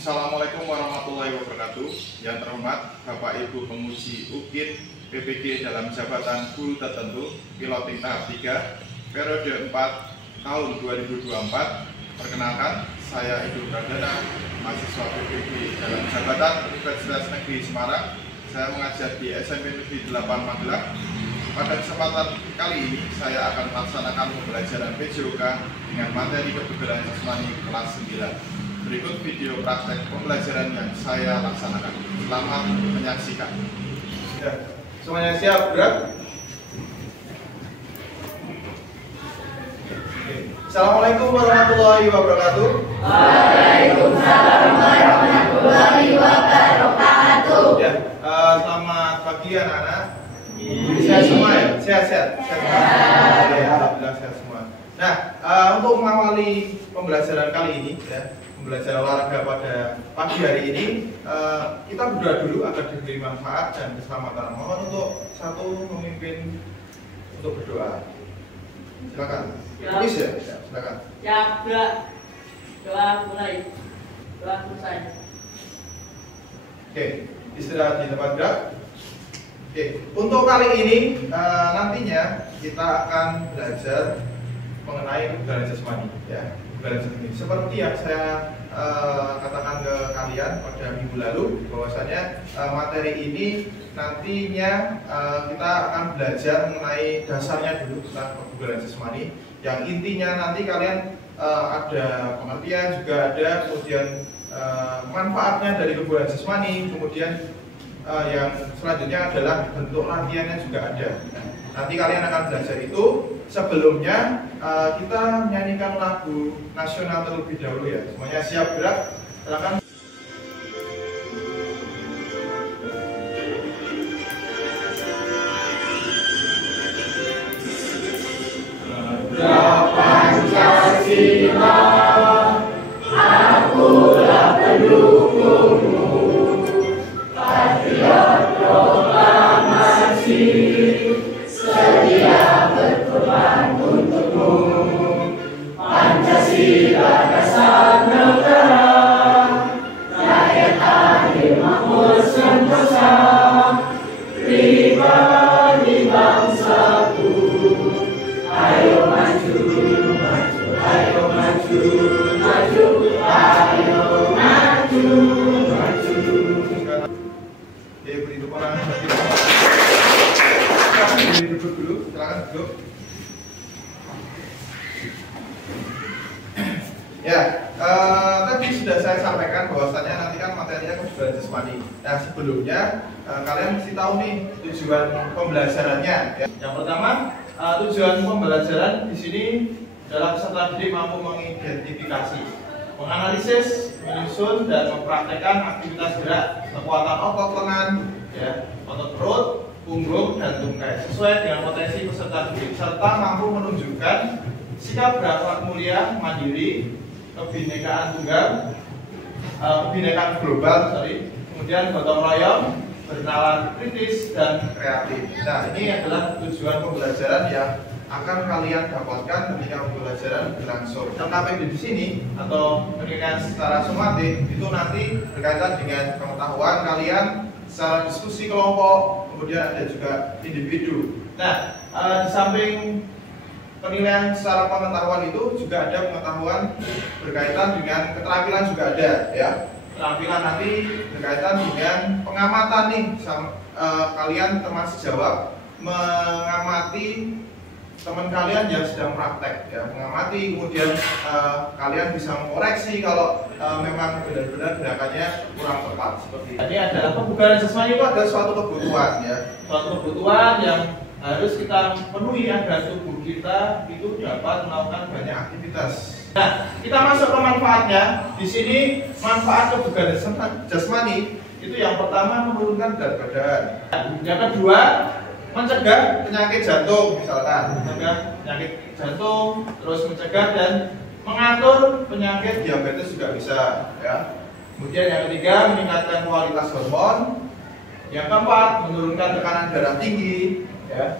Assalamualaikum warahmatullahi wabarakatuh. Yang terhormat Bapak Ibu Penguji UKIT PPG dalam jabatan guru tertentu piloting tahap 3 periode 4 tahun 2024. Perkenalkan, saya Ibu Pradana, mahasiswa PPG dalam jabatan Universitas Negeri Semarang. Saya mengajar di SMP Negeri 8 Magelang. Pada kesempatan kali ini saya akan melaksanakan pembelajaran PJOK dengan materi kebugaran jasmani kelas 9. Berikut video praktek pembelajaran yang saya laksanakan. Selamat menyaksikan. Ya, semuanya siap, gerak. Assalamualaikum warahmatullahi wabarakatuh. Waalaikumsalam warahmatullahi wabarakatuh. Ya, selamat pagi anak-anak. Sehat semua ya? Sehat-sehat. Alhamdulillah sehat semua. Nah, untuk mengawali pembelajaran kali ini, ya, pembelajaran olahraga pada pagi hari ini, kita berdoa dulu agar diberi manfaat dan keselamatan. Mohon untuk satu memimpin untuk berdoa. Silakan. Please ya, silakan. Ya, doa mulai. Doa selesai. Oke, istirahat di tempat gerak. Oke, untuk kali ini nantinya kita akan belajar mengenai kebugaran jasmani, ya. Seperti yang saya katakan ke kalian pada minggu lalu, bahwasanya materi ini nantinya kita akan belajar mengenai dasarnya dulu tentang kebugaran jasmani. Yang intinya nanti kalian ada pengertian juga ada, kemudian manfaatnya dari kebugaran jasmani, kemudian yang selanjutnya adalah bentuk latihannya juga ada. Nanti kalian akan belajar itu. Sebelumnya kita menyanyikan lagu nasional terlebih dahulu ya. Semuanya siap gerak? Silakan. Pancasila, akulah pendukungmu, patriot proklamasi, sedia berkorban untukmu. Pancasila dasar negara, rakyat adil makmur sentosa, pribadi bangsaku. Ayo maju, maju, ayo maju, maju, ayo maju, maju. Beri tepuk tangan. Beri duduk dulu, silakan duduk. Ya, tadi sudah saya sampaikan bahwasannya nanti kan materinya kebugaran jasmani. Nah, sebelumnya kalian mesti tahu nih tujuan pembelajarannya. Ya. Yang pertama, tujuan pembelajaran di sini adalah peserta didik mampu mengidentifikasi, menganalisis, menyusun dan mempraktekkan aktivitas gerak kekuatan otot lengan, ya, otot perut, punggung dan tungkai sesuai dengan potensi peserta didik, serta mampu menunjukkan sikap berakhlak mulia, mandiri, kebinekaan tunggal, kebinekaan global, kemudian gotong royong, bernalar kritis dan kreatif. Nah, ini adalah tujuan pembelajaran yang akan kalian dapatkan ketika pembelajaran berlangsung. KPD di sini atau penilaian secara somatik itu nanti berkaitan dengan pengetahuan kalian secara diskusi kelompok, kemudian ada juga individu. Nah, di samping penilaian secara pengetahuan itu juga ada pengetahuan berkaitan dengan keterampilan juga ada, ya. Keterampilan nanti berkaitan dengan pengamatan nih, kalian termasuk jawab mengamati teman kalian yang sedang praktek, ya, mengamati, kemudian kalian bisa mengoreksi kalau memang benar-benar gerakannya kurang tepat seperti ini. Ini adalah kebugaran jasmani itu ada suatu kebutuhan, ya, suatu kebutuhan yang harus kita penuhi agar tubuh kita itu dapat melakukan banyak aktivitas. Nah, kita masuk ke manfaatnya. Di sini manfaat kebugaran jasmani itu yang pertama menurunkan berat badan. Yang kedua mencegah penyakit jantung, misalkan mencegah penyakit jantung, terus mencegah dan mengatur penyakit diabetes juga bisa, ya. Kemudian yang ketiga meningkatkan kualitas hormon. Yang keempat menurunkan tekanan darah tinggi, ya.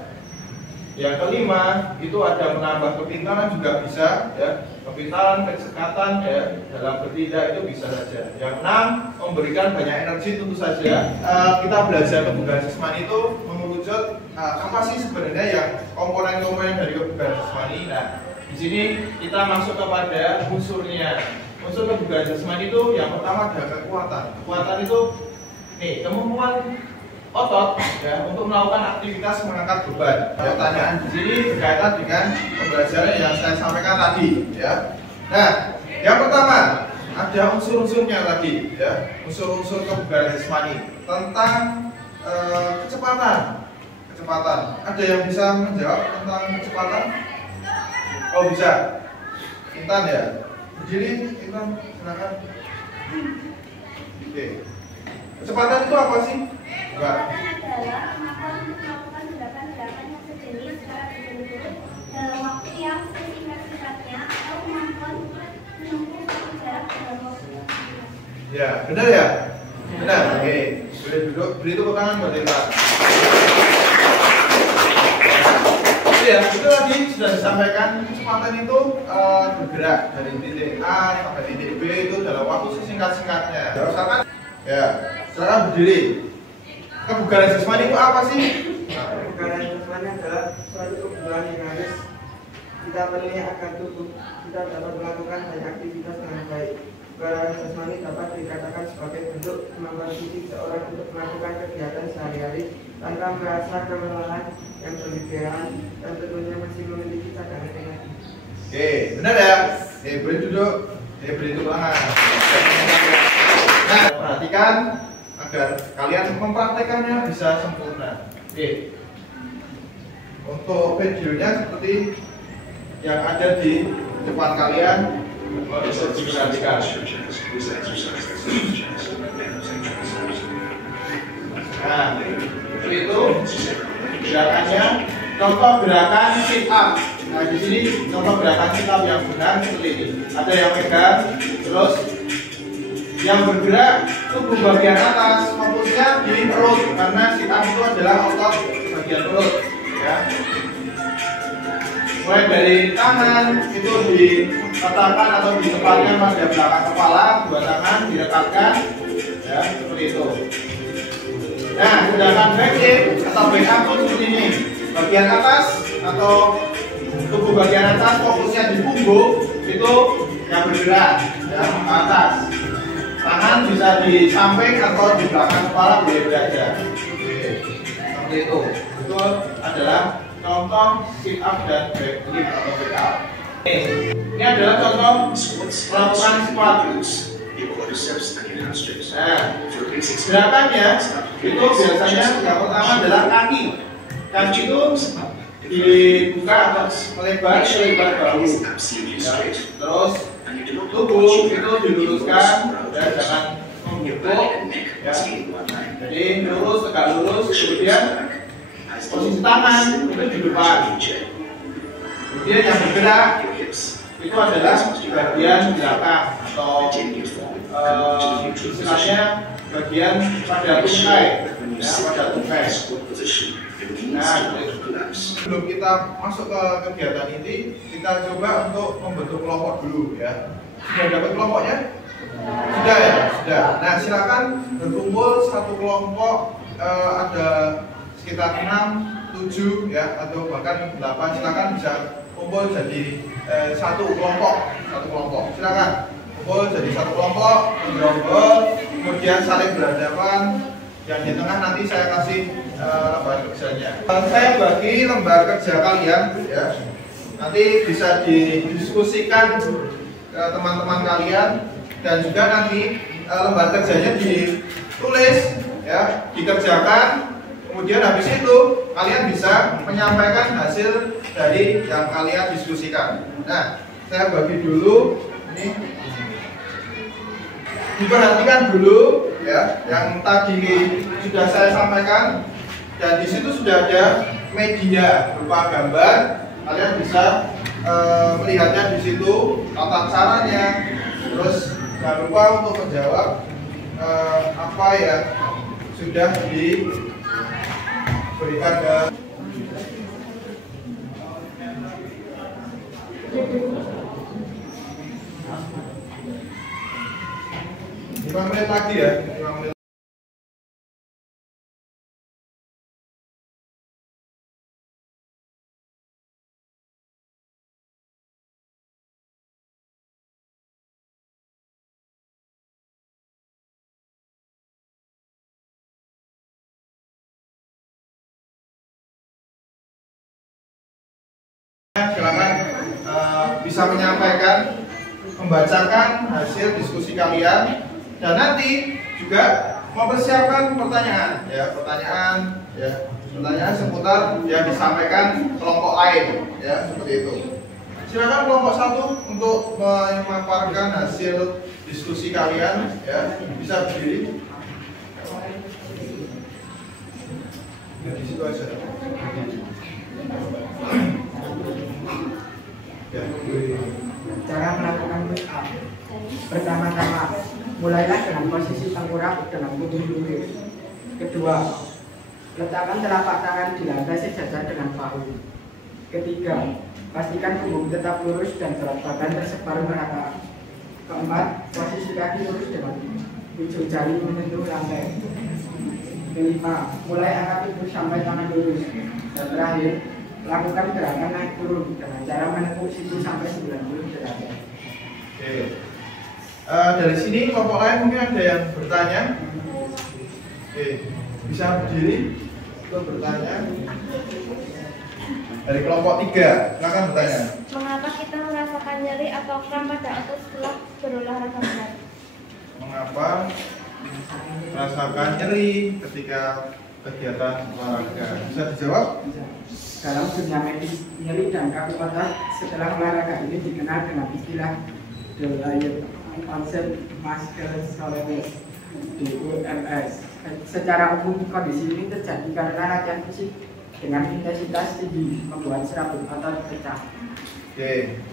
Yang kelima itu ada menambah kepintaran juga bisa ya, kepintaran, kecekatan ya dalam bertindak itu bisa saja. Yang enam, memberikan banyak energi tentu saja. Kita belajar kebugaran jasmani itu mengerucut apa sih sebenarnya yang komponen-komponen dari kebugaran jasmani. Nah, di sini kita masuk kepada unsurnya. Unsur kebugaran jasmani itu yang pertama ada kekuatan. Kekuatan itu nih kemampuan otot ya untuk melakukan aktivitas mengangkat beban. Pertanyaan di sini berkaitan dengan pembelajaran yang saya sampaikan tadi ya. Nah, yang pertama ada unsur-unsurnya tadi ya, unsur-unsur kebugaran jasmani tentang kecepatan. Kecepatan. Ada yang bisa menjawab tentang kecepatan? Oh bisa. Intan ya. Jadi Intan silakan. Oke. Kecepatan itu apa sih? Kecepatan adalah kemampuan untuk melakukan gerakan-gerakan yang sejenis secara berturut-turut dalam waktu yang sesingkat-singkatnya atau kemampuan menempuh suatu jarak dalam waktu yang singkat. Ya, benar ya? Benar. Oke. Boleh duduk. Beri tepuk tangan buat Intan. Ya, itu tadi sudah disampaikan kecepatan itu bergerak dari titik A sampai titik B itu dalam waktu sesingkat-singkatnya. Misalkan ya, sekarang berdiri. Kebugaran jasmani itu apa sih? Kebugaran jasmani adalah suatu kebugaran yang harus kita penuhi agar tubuh kita dapat melakukan banyak aktivitas dengan baik. Kebugaran jasmani dapat dikatakan sebagai bentuk kemampuan fisik seorang untuk melakukan kegiatan sehari-hari tanpa merasa kelelahan yang berlebihan dan tentunya masih memiliki cadangan energi. Oke, benar ya? Oke, boleh duduk. Oke, beri tepuk tangan. Nah, perhatikan agar kalian mempraktekannya bisa sempurna. Oke. Untuk videonya seperti yang ada di depan kalian bisa diperhatikan. Nah, seperti itu gerakannya. Contoh gerakan sit up. Nah, di sini contoh gerakan sit up yang benar seperti ini. Ada yang pegang, terus yang bergerak tubuh bagian atas, fokusnya di perut karena sit up itu adalah otot bagian perut ya. Mulai dari tangan itu diletakkan atau ditempatkan pada belakang kepala, dua tangan direkatkan ya seperti itu. Nah, sedangkan back hip atau back up pun seperti ini. Bagian atas atau tubuh bagian atas fokusnya di punggung itu yang bergerak ya ke atas. Tangan bisa di samping atau di belakang kepala boleh saja. Seperti itu. Itu adalah contoh sit up dan back lift atau back up. Ini adalah contoh melakukan squat. Nah, gerakannya itu biasanya yang pertama adalah kaki. Kaki itu dibuka atau melebar bahu. Ya. Terus tubuh itu diluruskan dan jangan membungkuk ya. Jadi lurus, tegak lurus. Kemudian posisi tangan itu di depan. Kemudian yang bergerak itu adalah bagian belakang atau istilahnya bagian pada tungkai ya, pada tungkai. Nah, sebelum kita masuk ke kegiatan ini, kita coba untuk membentuk kelompok dulu ya. Sudah dapat kelompoknya? Sudah ya? Sudah. Nah, silakan berkumpul satu kelompok, ada sekitar 6, 7 ya, atau bahkan 8. Silakan bisa kumpul jadi satu kelompok. Silakan kumpul jadi satu kelompok, bergerombol, kemudian saling berhadapan. Yang di tengah nanti saya kasih lembar kerjanya. Saya bagi lembar kerja kalian ya. Nanti bisa didiskusikan ke teman-teman kalian dan juga nanti lembar kerjanya ditulis ya, dikerjakan. Kemudian habis itu kalian bisa menyampaikan hasil dari yang kalian diskusikan. Nah, saya bagi dulu ini. Diperhatikan dulu ya, yang tadi sudah saya sampaikan, dan di situ sudah ada media berupa gambar. Kalian bisa melihatnya di situ, tata caranya. Terus jangan lupa untuk menjawab apa yang sudah diberikan ke. 5 menit lagi ya, 5 menit. Silakan bisa menyampaikan, membacakan hasil diskusi kalian, dan nanti juga mempersiapkan pertanyaan seputar yang disampaikan kelompok lain, ya, seperti itu. Silakan kelompok 1 untuk memaparkan hasil diskusi kalian, ya, bisa berdiri. Ya, di situ aja. Cara melakukan push up. Pertama-tama, mulailah dengan posisi tengkurap dengan punggung lurus. Kedua, letakkan telapak tangan di lantai sejajar dengan bahu. Ketiga, pastikan punggung tetap lurus dan berat badan tersebar merata. Keempat, posisi kaki lurus dengan ujung jari menyentuh lantai. Kelima, mulai angkat tubuh sampai tangan lurus. Dan terakhir, lakukan gerakan naik turun dengan cara menekuk siku sampai 90 derajat. Oke. Dari sini kelompok lain mungkin ada yang bertanya. Oke, bisa berdiri untuk bertanya. Dari kelompok 3, silakan bertanya. Mengapa kita merasakan nyeri atau kram pada otot setelah berolahraga berat? Mengapa merasakan nyeri ketika kegiatan olahraga? Bisa dijawab? Dalam dunia medis, nyeri dan kaku otot setelah olahraga ini dikenal dengan istilah delayed onset muscle soreness (DOMS). Secara umum, kondisi ini terjadi karena latihan fisik dengan intensitas tinggi membuat serabut otot pecah. Oke,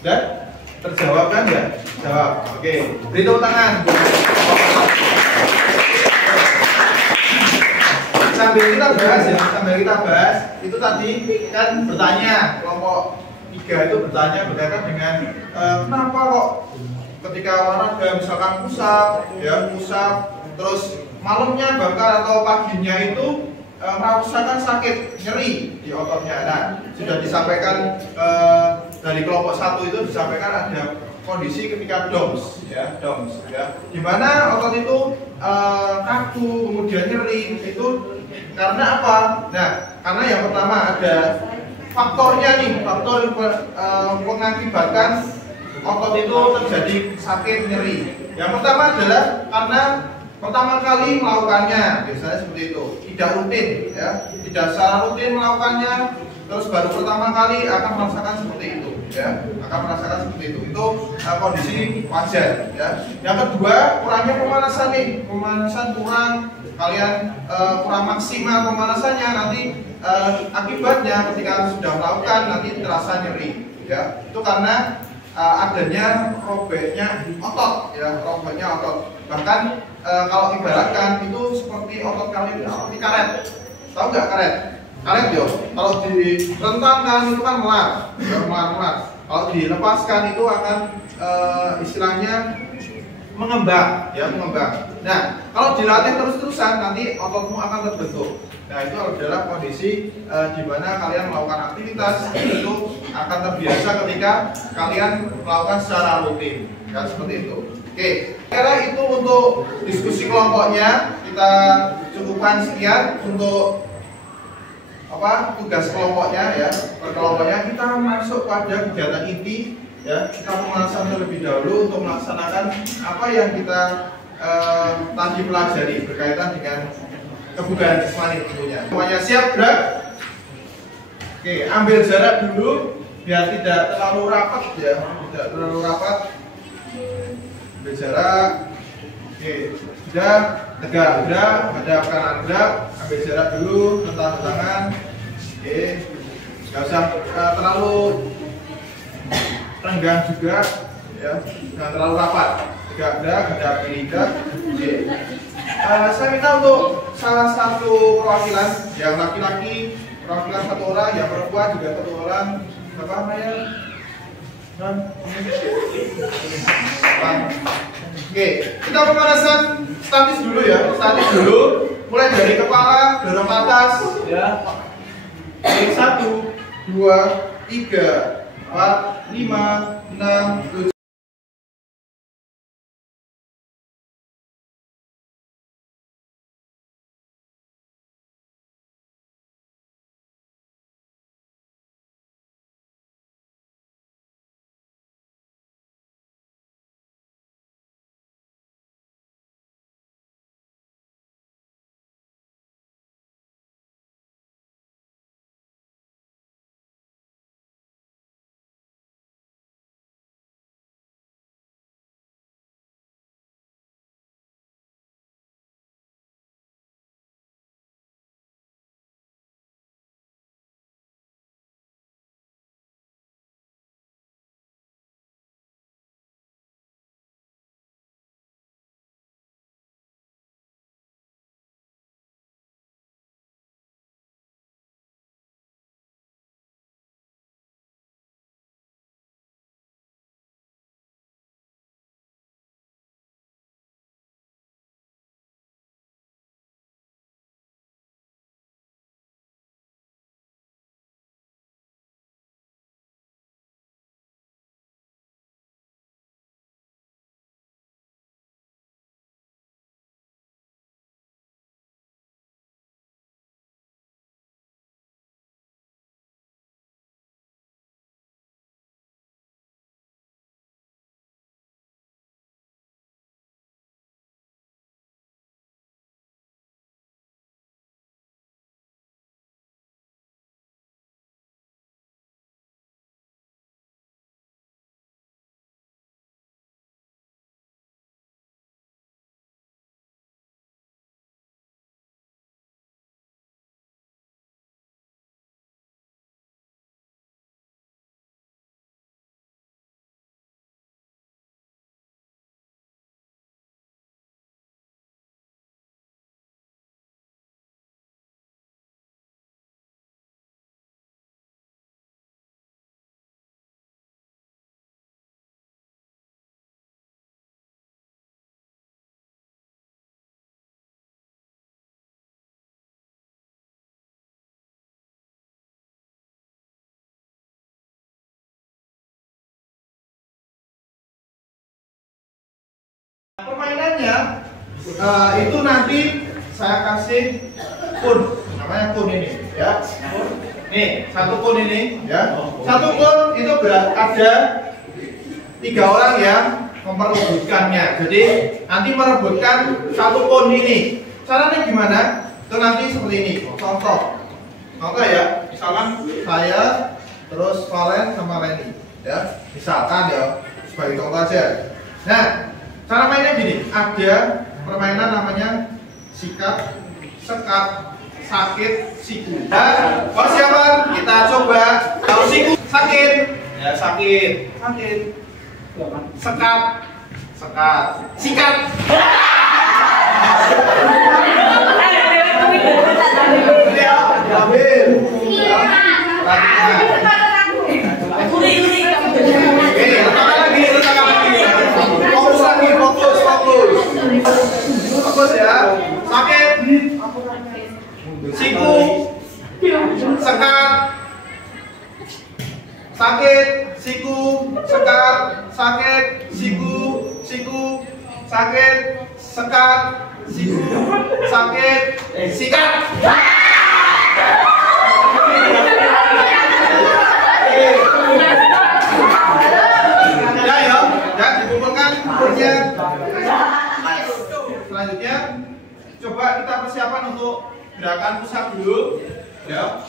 sudah terjawab kan ya? Jawab. Oke, beri tepuk tangan. Sambil kita bahas itu tadi kan bertanya, kelompok 3 itu bertanya berkaitan dengan kenapa kok ketika olahraga misalkan push up, terus malamnya bahkan atau paginya itu merasakan sakit, nyeri di ototnya. Nah, sudah disampaikan dari kelompok 1 itu disampaikan ada kondisi ketika DOMS, di mana otot itu kaku, kemudian nyeri, itu karena apa? Nah, karena yang pertama ada faktornya nih, faktor mengakibatkan otot itu terjadi sakit, nyeri. Yang pertama adalah karena pertama kali melakukannya, biasanya seperti itu, tidak rutin, ya, tidak secara rutin melakukannya, terus baru pertama kali akan merasakan seperti itu, ya, akan merasakan seperti itu. Itu kondisi wajar, ya. Yang kedua, kurangnya pemanasan nih, pemanasan kurang, kalian kurang maksimal pemanasannya, nanti akibatnya ketika sudah melakukan nanti terasa nyeri, ya. Itu karena adanya robeknya otot, ya, robeknya otot. Bahkan kalau ibaratkan itu seperti otot kalian seperti karet. Tahu nggak karet? Karet yo. Kalau direntangkan itu kan melar, ya, melar. Kalau dilepaskan itu akan istilahnya mengembang, ya, mengembang. Nah, kalau dilatih terus-terusan nanti ototmu akan terbentuk. Nah, itu adalah kondisi di mana kalian melakukan aktivitas itu akan terbiasa ketika kalian melakukan secara rutin, ya, seperti itu. Oke, kira itu untuk diskusi kelompoknya. Kita cukupkan sekian untuk tugas kelompoknya, ya. Kelompoknya kita masuk pada kegiatan inti, ya. Kita pemanasan terlebih dahulu untuk melaksanakan apa yang kita tadi pelajari berkaitan dengan kebugaran jasmani tentunya. Semuanya siap, gerak? Oke, ambil jarak dulu biar tidak terlalu rapat, ya, tidak terlalu rapat. Ambil jarak. Oke, sudah, tegak, gerak, hadap kanan gerak, ambil jarak dulu, hentak tangan. Oke, nggak usah terlalu renggang juga, ya, jangan terlalu rapat. Tegak, gerak, hadap kiri gerak. Oke. Saya minta untuk salah satu perwakilan, yang laki-laki perwakilan 1 orang, yang perempuan juga 1 orang. Apa namanya? Oke, kita pemanasan statis dulu ya. Statis dulu. Mulai dari kepala, dorong ke atas ya. 1, 2, 3, 4, 5, 6, 7. Permainannya itu nanti saya kasih kun, namanya kun ini ya. Nih, satu kun ini ya. Satu kun itu ada 3 orang yang memperebutkannya. Jadi nanti merebutkan satu kun ini. Caranya gimana? Itu nanti seperti ini. Contoh ya. Misalkan saya terus Valen sama Reni ya. Misalkan ya sebagai contoh aja. Nah, cara mainnya gini, ada permainan namanya sikat, sekat, sakit, siku. Dan persiapan kita coba. Kalau siku sakit, ya sakit, sekat, sikat. Ambil. Fokus ya. Sakit, siku, sekat, sakit, siku, sekat, sakit, siku, sakit, sekat, siku, sakit, sikat. Ya, dikumpulkan kurnya. Selanjutnya coba kita persiapan untuk gerakan push up dulu ya.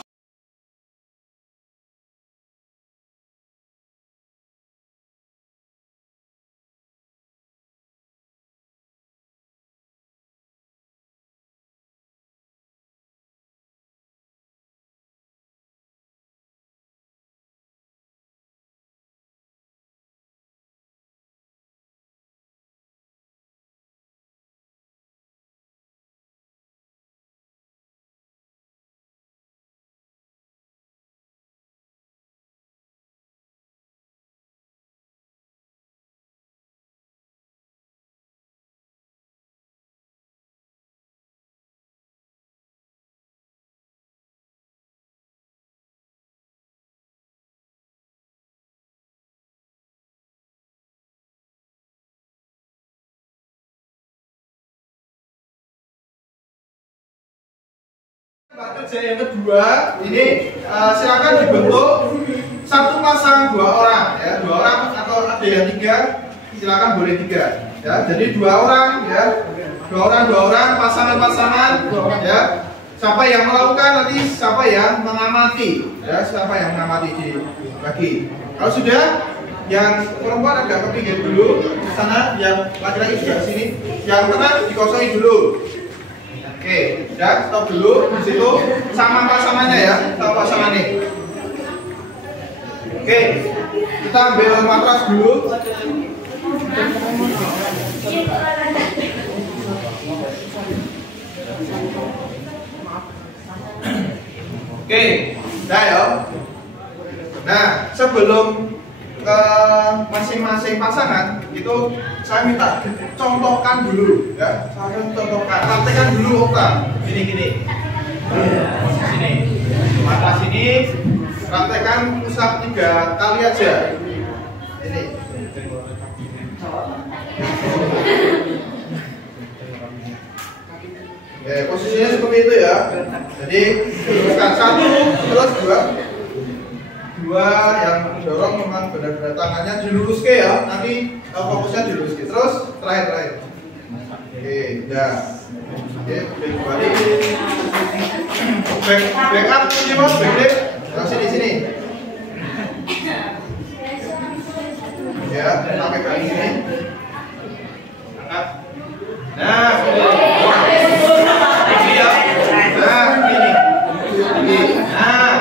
Kerja yang kedua ini silakan dibentuk satu pasang dua orang ya, dua orang atau ada yang tiga silakan boleh tiga ya, jadi dua orang ya, dua orang pasangan ya, siapa yang melakukan nanti siapa yang mengamati ya, siapa yang mengamati dibagi. Kalau sudah yang perempuan agak ke pinggir dulu sana, yang laki-laki sudah sini, yang tengah dikosongi dulu. Oke, ya stop dulu di situ sama pasangannya ya, sama pasangannya. Oke, kita ambil matras dulu. Oke, dah ya. Nah, sebelum ke masing-masing pasangan itu saya minta contohkan dulu ya, saya contohkan, praktekkan dulu Okta. Gini, sini, matras ini, praktekkan pusat 3 kali aja. Ini. Oke, posisinya seperti itu ya. Jadi teruskan 1, terus 2 yang mendorong memang benar-benar tangannya diluruskan ya, nanti fokusnya diluruskan. Terus terakhir. Oke, ya. Oke, kembali. Back up ini Mas, back. Nah, sini. Ya, kita pegang ini. Angkat. Nah, ini ya. Nah, ini. Nah.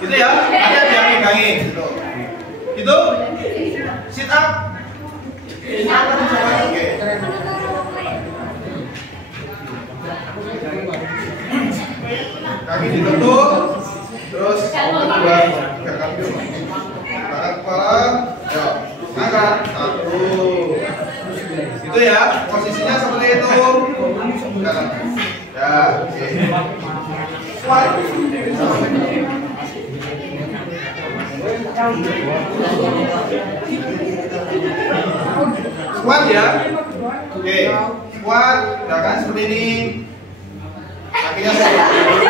Gitu ya, ada yang megangin gitu. Gitu. Sit up. Oke. Kaki ditutup. Terus kedua 3 kali. Angkat kepala. Ya, angkat 1. Gitu ya, posisinya seperti itu. Ya, oke. Squat ya. Oke, squat gerakan seperti ini. Kakinya seperti ini.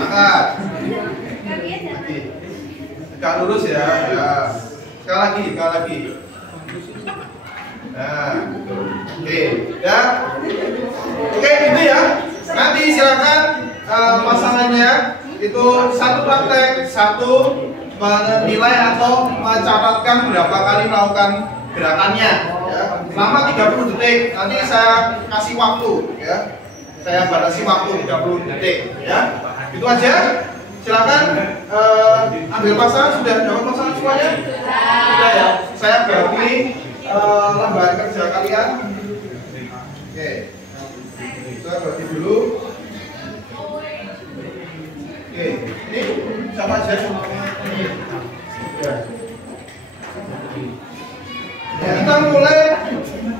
Angkat. Tegak lurus ya. Ya. Sekali lagi. Nah, oke, ya. Oke, gitu ya. Nanti silakan pasangannya itu satu praktek, satu menilai atau mencatatkan berapa kali melakukan gerakannya ya. Selama 30 detik. Nanti saya kasih waktu ya. Saya batasi waktu 30 detik ya. Itu aja. Silakan ambil pasangan. Sudah dapat pasangan semuanya? Sudah ya. Saya bagi lembaran kerja kalian. Oke. Saya bagi dulu. Oke, ini sama aja. Ya, kita mulai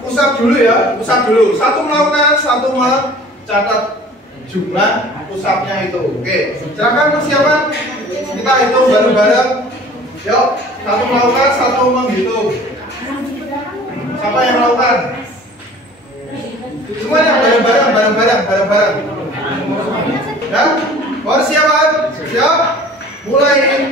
pusat dulu ya, Satu melakukan, satu mencatat jumlah pusatnya itu. Oke, silakan persiapan. Kita hitung bareng-bareng. Yuk, satu melakukan, satu menghitung. Siapa yang melakukan? Semuanya bareng-bareng. Ya, persiapan. Siap? Mulai.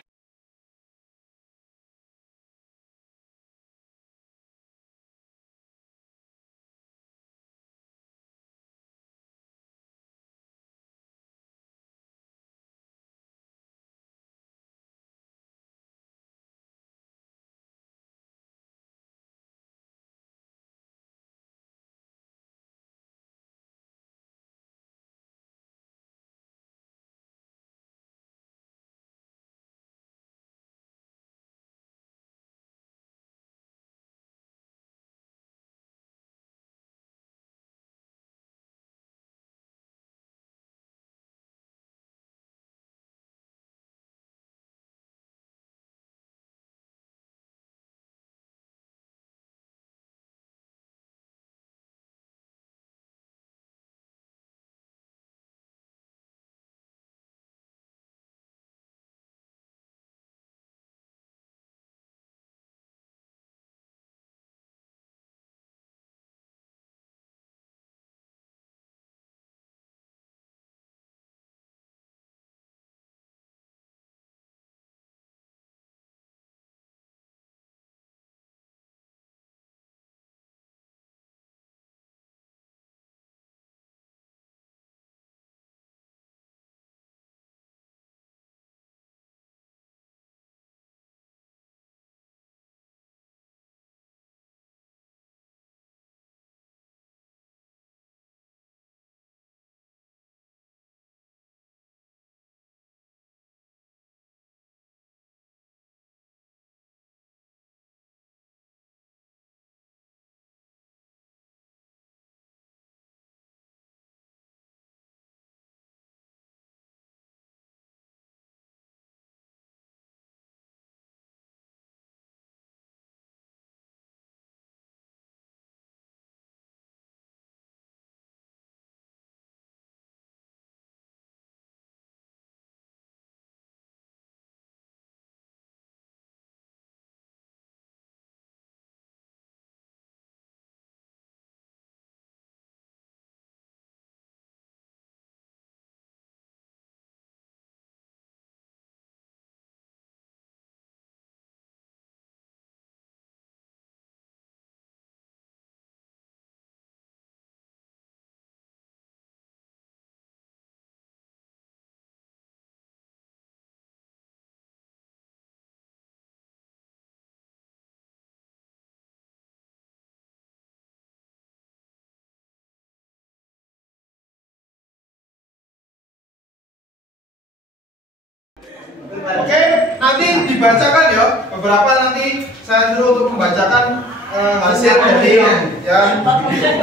Oke, nanti dibacakan ya. Beberapa nanti saya suruh untuk membacakan hasil dari yang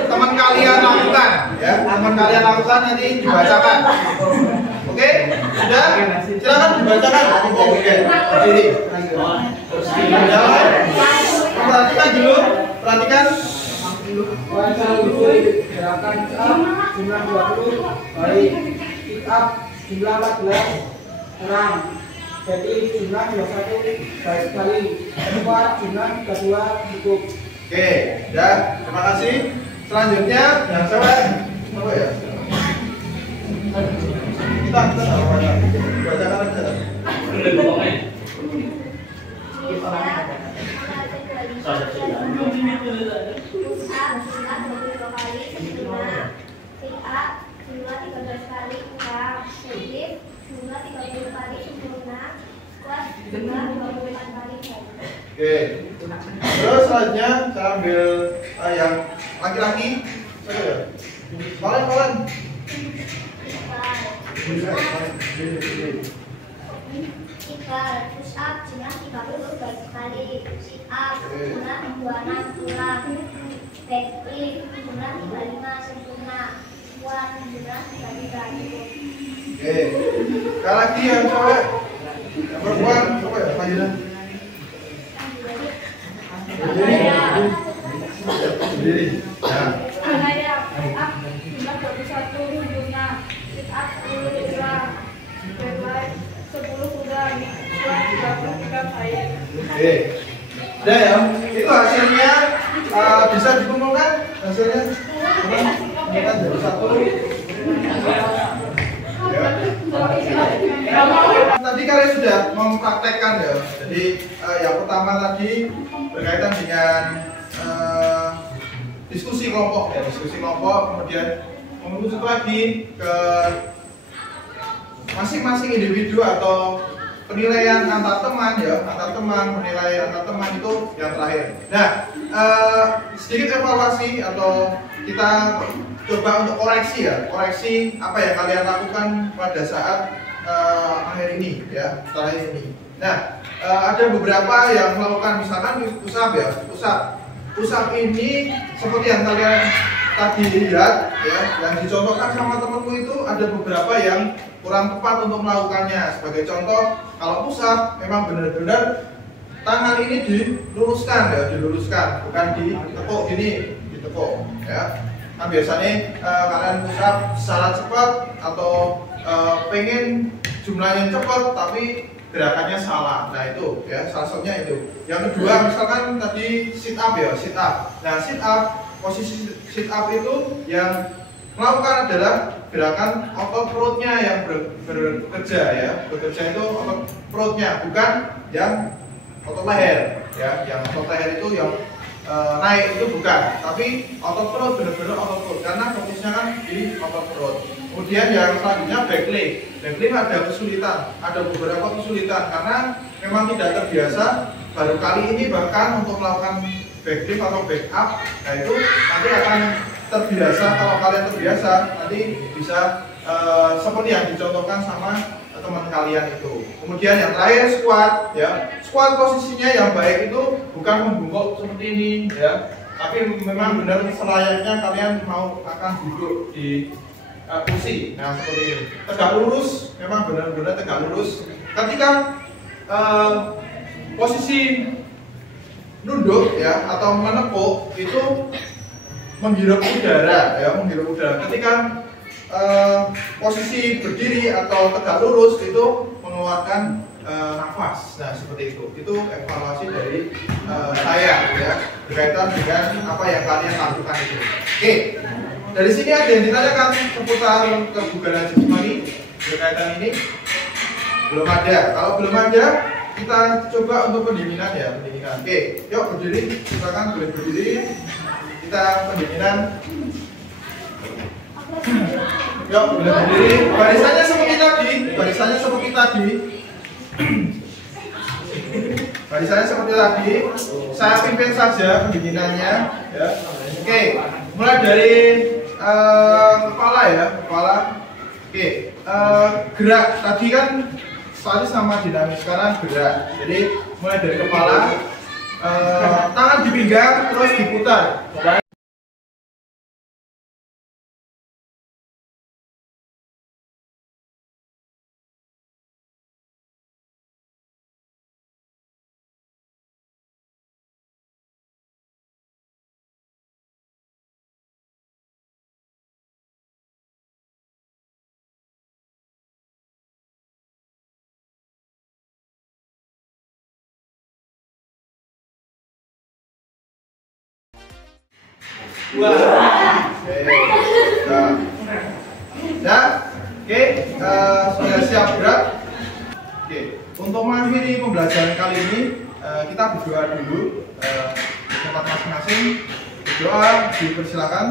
teman kalian lakukan ya. Teman kalian lakukan nanti dibacakan. Oke, sudah? Silakan dibacakan. Oke, berdiri. Perhatikan dulu, perhatikan. Gerakan jumlah 20, baik pick up jumlah 14, 6, backlift jumlah 21, baik sekali, 4 jumlah 32 cukup. Oke, ya, terima kasih. Selanjutnya yang cewek apa ya? Kita bacakan aja. Oke. Terus selanjutnya saya ambil yang laki-laki. Siapa ya? Kalian. Push up jumlah 30 baik sekali. Sit up jumlah 26 tulang. Backlift jumlah 35 sempurna. Squat jumlah 33 cukup. Oke. Sekali lagi yang cewek. Yang perempuan apa ya? Fajina. Berdiri. Ya. Anaya, push up jumlah 21 sempurna. Sit up 10 tulang. Backlift 10 tulang. Squat 33 baik. Oke. Udah ya. Itu hasilnya bisa dikumpulkan hasilnya. Kita jadi satu. Tadi kalian sudah mempraktekkan ya. Jadi yang pertama tadi berkaitan dengan diskusi kelompok ya, diskusi kelompok, kemudian merujuk lagi ke masing-masing individu atau penilaian antar teman ya, penilaian antar teman itu yang terakhir. Nah, sedikit evaluasi atau kita coba untuk koreksi ya, koreksi apa yang kalian lakukan pada saat akhir ini ya, terakhir ini. Nah, ada beberapa yang melakukan misalkan push up ya, push up ini seperti yang kalian tadi lihat ya, yang dicontohkan sama temanku itu ada beberapa yang kurang tepat untuk melakukannya. Sebagai contoh, kalau push up memang benar-benar tangan ini diluruskan ya, diluruskan, bukan ditekuk gini, ditekuk ya. Kan biasanya kalian push up secara cepat atau pengen jumlahnya cepat tapi gerakannya salah. Nah itu ya, salah satunya itu. Yang kedua misalkan tadi sit up ya, sit up. Nah sit up, posisi sit up itu yang melakukan adalah gerakan otot perutnya yang bekerja ya, bekerja itu otot perutnya, bukan yang otot leher ya. Yang otot leher itu yang naik itu bukan, tapi otot perut, benar-benar otot perut, karena fokusnya kan di otot perut. Kemudian yang selanjutnya backlift. Backlift ada kesulitan, ada beberapa kesulitan karena memang tidak terbiasa. Baru kali ini bahkan untuk melakukan backlift atau back up, nah itu nanti akan terbiasa. Kalau kalian terbiasa, nanti bisa seperti yang dicontohkan sama teman kalian itu. Kemudian yang terakhir squat ya. Squat posisinya yang baik itu bukan membungkuk seperti ini ya, tapi memang benar selayaknya kalian mau akan duduk di kursi. Nah seperti ini. Tegak lurus, memang benar-benar tegak lurus. Ketika posisi nunduk ya atau menekuk itu menghirup udara ya, menghirup udara. Ketika posisi berdiri atau tegak lurus itu mengeluarkan nafas. Nah seperti itu. Itu evaluasi dari saya ya, berkaitan dengan apa yang kalian lakukan itu. Oke. Dari sini ada yang ditanyakan seputar kebugaran jasmani berkaitan ini? Belum ada. Kalau belum ada, kita coba untuk pendinginan ya, pendinginan. Oke, yuk berdiri, silakan boleh berdiri. Kita pendinginan. Yuk boleh berdiri. Barisannya seperti tadi, barisannya seperti tadi. Barisannya seperti tadi. Saya pimpin saja pendinginannya. Ya. Oke, mulai dari kepala ya, kepala. Oke, gerak tadi kan statis sama dinamis sekarang gerak. Jadi mulai dari kepala, tangan di pinggang, terus diputar. Oke, sudah siap gerak. Oke, untuk mengakhiri pembelajaran kali ini kita berdoa dulu di tempat masing-masing. Berdoa, dipersilakan.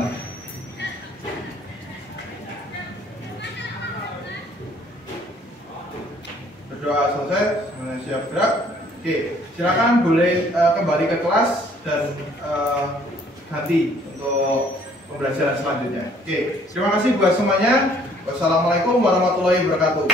Berdoa selesai, semuanya siap gerak. Oke, silakan boleh kembali ke kelas dan ganti untuk pembelajaran selanjutnya. Oke, terima kasih buat semuanya. Wassalamualaikum warahmatullahi wabarakatuh.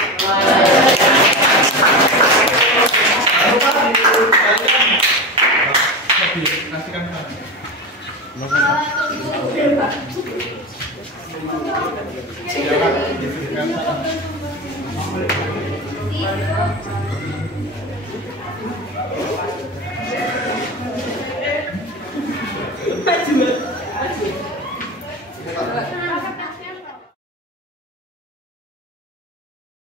Maju.